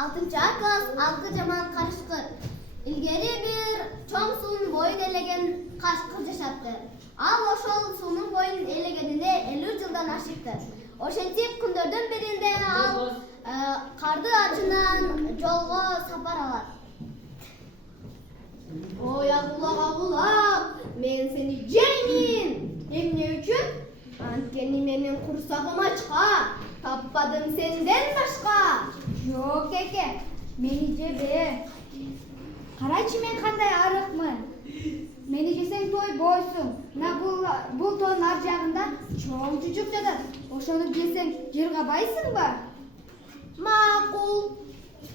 6 класс алгы жаман карышкыр. Илгери бир чоң суунун боюн элеген кашкыр жашапты. Ал ошол суунун боюн элегенине 50 жылдан ашыпты. Ошентип күндөрдүн биринде ал карды ачынан жолго сапар алат. Ой агулак, мен сени жеймин. Эмне үчүн? Анткени менин курсагым ачка. Таппадым сенден башка. Жок эке, мени жебе. Карачы мен кандай арыкмын. Мени жесең той бойсуң. Мына бул тоонун ар жагында чоң чучук жатат. Ошону жесең жер кабайсыңбы? Макул.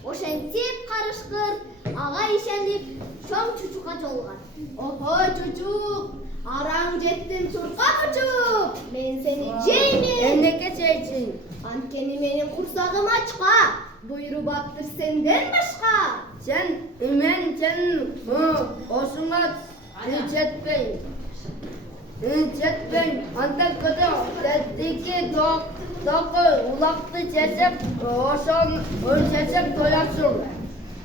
Ошентип карышкыр ага ишенип чоң чучукка жолуган. Ого чучук, араң жеттим чуркап учуп. Мен сени жеймин. Эмнеге жейсиң? Анткени менин курсагым ачка. Буйруп аттыр сенден башка. Сен осуңа жетпей. Анда көдө тетики токой улакты жесек, ошон өлсесек тоясың.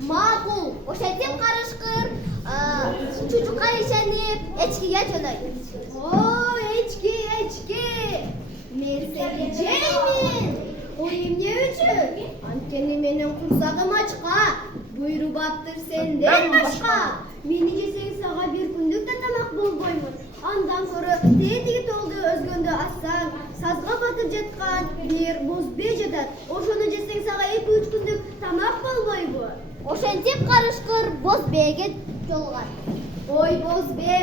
Макул. Ошентип карышкыр чучукка ишенип эчкиге жөнөйт. Ой, эчки. Мен сени жеймин. Ой, эмне үчүн? Анткени менин курсагым ачка. Буйруп аттыр сенден башка. Мени жесең сага бир күндүк да тамак болбоймун. Андан көрө тетиги толду өзгөндө ассаң, сазга батып жаткан бир боз бээ жатат. Ошону жесең сага 2-3 күндүк тамак болбойбу. Ошентип карышкыр боз бээге жолуган. Ой, боз бээ,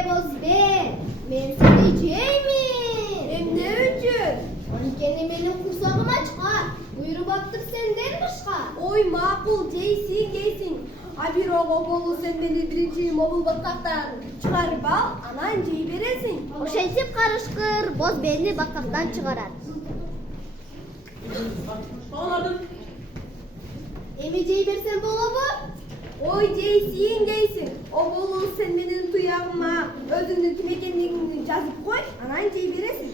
мен сени жеймин. Эмне үчүн? Анткени менин курсагым ачка. Буйруп аттыр сенден башка. Ой, макул, жейсиң. А бир болу сен мени биринчи мобул баткактан чыгарып ал, анан жей бересиң. Ошентип карышкыр боз бээни баткактан чыгарат. Эми жей берсем болобу? Ой, жейсиң. Болу сен менин туягыма өзүңдүн ким экендигиңди жазып кой, анан жей бересиң.